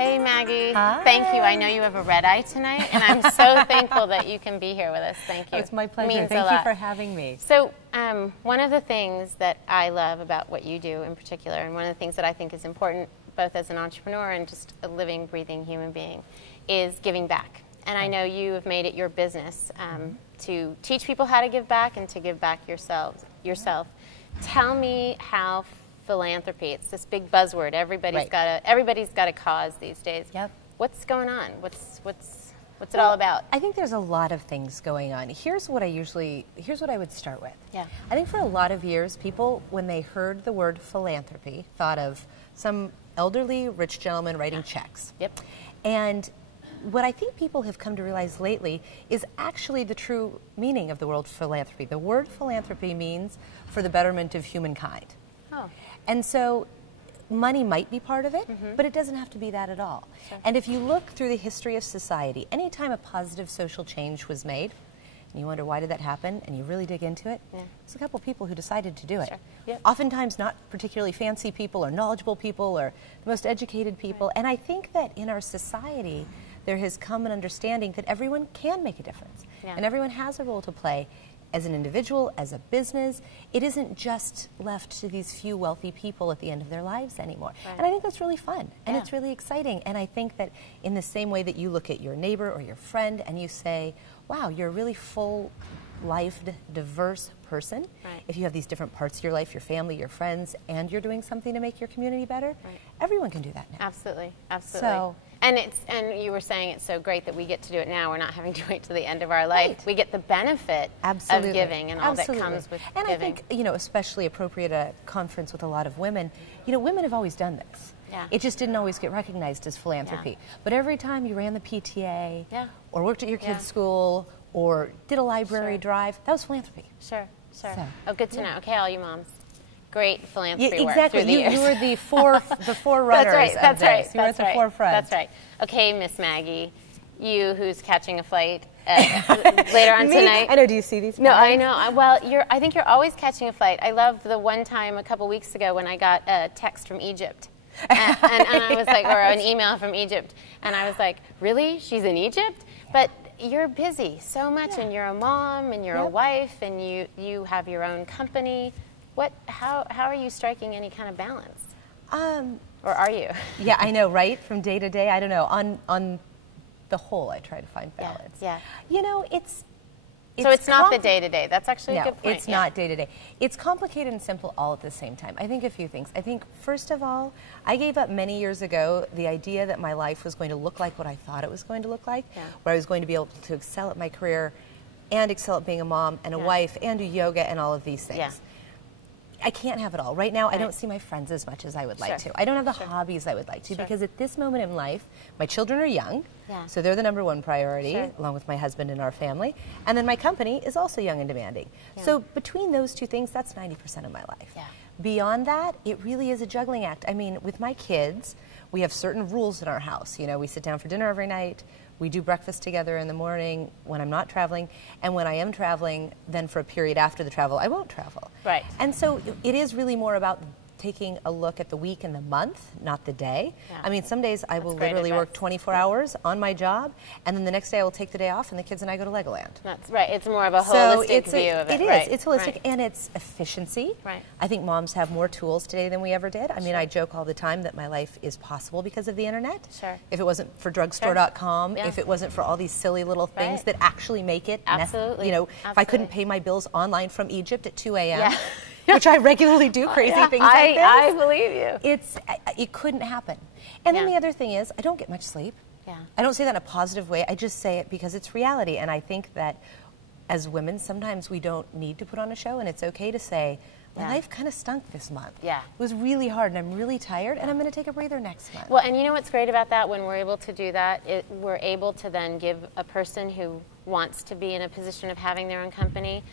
Hey, Maggie. Hi. Thank you. I know you have a red eye tonight, and I'm so thankful that you can be here with us. Thank you. It's my pleasure. Means Thank a you lot. for having me. So one of the things that I love about what you do in particular, and one of the things that I think is important both as an entrepreneur and just a living, breathing human being, is giving back. And I know you have made it your business to teach people how to give back and to give back yourself. Tell me how philanthropy, it's this big buzzword, everybody's got a cause these days. Yep. What's going on? What's it all about? I think there's a lot of things going on. Here's what I would start with. Yeah. I think for a lot of years, people, when they heard the word philanthropy, thought of some elderly rich gentleman writing checks. Yep. And what I think people have come to realize lately is actually the true meaning of the word philanthropy. The word philanthropy means for the betterment of humankind. Oh. And so money might be part of it, but it doesn't have to be that at all. Sure. And if you look through the history of society, anytime a positive social change was made, and you wonder why did that happen, and you really dig into it, there's a couple people who decided to do it. Sure. Yep. Oftentimes not particularly fancy people or knowledgeable people or the most educated people. Right. And I think that in our society, there has come an understanding that everyone can make a difference. Yeah. And everyone has a role to play. As an individual, as a business, it isn't just left to these few wealthy people at the end of their lives anymore. Right. And I think that's really fun, and Yeah. it's really exciting. And I think that in the same way that you look at your neighbor or your friend and you say, wow, you're a really full-lifed, diverse person. Right. If you have these different parts of your life, your family, your friends, and you're doing something to make your community better, Right. everyone can do that now. Absolutely, absolutely. So, and you were saying it's so great that we get to do it now. We're not having to wait till the end of our life. Right. We get the benefit Absolutely. of giving and all Absolutely. that comes with and giving. I think, you know, especially appropriate at a conference with a lot of women, you know, women have always done this. Yeah. It just didn't always get recognized as philanthropy. Yeah. But every time you ran the PTA, Yeah. or worked at your Yeah. kid's school, or did a library Sure. drive, that was philanthropy. Sure. So, Oh, good to know. Okay, all you moms. Great philanthropy Yeah, work exactly. through the years. You were the forerunners That's right. of That's this. right. You were at the forefront. That's right. Okay, Miss Maggie, you who's catching a flight later on Me? tonight. I know. Do you see these? No, I flags? know. Well, I think you're always catching a flight. I love the one time a couple weeks ago when I got a text from Egypt. and I was like, or an email from Egypt, and I was like, really? She's in Egypt? But you're busy so much, and you're a mom, and you're a wife, and you have your own company. How are you striking any kind of balance? Or are you? Yeah, I know, right? From day to day, I don't know. On the whole, I try to find balance. Yeah. You know, it's So it's not the day-to-day. That's actually a No, good point. it's not day-to-day. It's complicated and simple all at the same time. I think a few things. I think, first of all, I gave up many years ago the idea that my life was going to look like what I thought it was going to look like, where I was going to be able to excel at my career and excel at being a mom and a wife and do yoga and all of these things. Yeah. I can't have it all. Right now, I don't see my friends as much as I would like to. I don't have the hobbies I would like to because at this moment in life, my children are young, so they're the #1 priority, along with my husband and our family. And then my company is also young and demanding. So between those two things, that's 90% of my life. Beyond that, it really is a juggling act. I mean, with my kids, we have certain rules in our house. You know, we sit down for dinner every night. We do breakfast together in the morning when I'm not traveling, and when I am traveling, then for a period after the travel, I won't travel. Right. And so it is really more about taking a look at the week and the month, not the day. I mean, some days I will literally work 24 hours on my job, and then the next day I will take the day off, and the kids and I go to Legoland. That's right. It's more of a holistic view of it. It is. Right. It's holistic, Right. and it's efficiency. Right. I think moms have more tools today than we ever did. I mean, I joke all the time that my life is possible because of the internet. Sure. If it wasn't for drugstore.com, Yeah. if it wasn't for all these silly little things that actually make it, Absolutely. you know, if I couldn't Absolutely. pay my bills online from Egypt at 2 a.m., which I regularly do, crazy things like this. I believe you. It couldn't happen. And then the other thing is, I don't get much sleep. I don't say that in a positive way. I just say it because it's reality. And I think that as women, sometimes we don't need to put on a show, and it's okay to say, my life kind of stunk this month. It was really hard, and I'm really tired, and I'm going to take a breather next month. Well, and you know what's great about that? When we're able to do that, we're able to then give a person who wants to be in a position of having their own company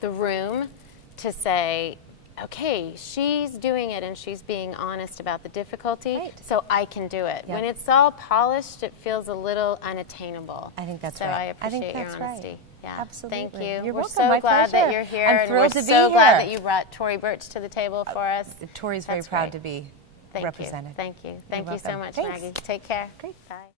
the room to say, okay, she's doing it and she's being honest about the difficulty, so I can do it. When it's all polished, it feels a little unattainable. I think that's so right. I appreciate that's your honesty. Right. Yeah, absolutely. Thank you. You're we're welcome. so My glad pleasure. that you're here, I'm and thrilled we're to be so glad here. that you brought Tory Birch to the table for us. Tori's very proud to be represented. Thank you. Thank you so much, Thanks. Maggie. Take care. Great. Bye.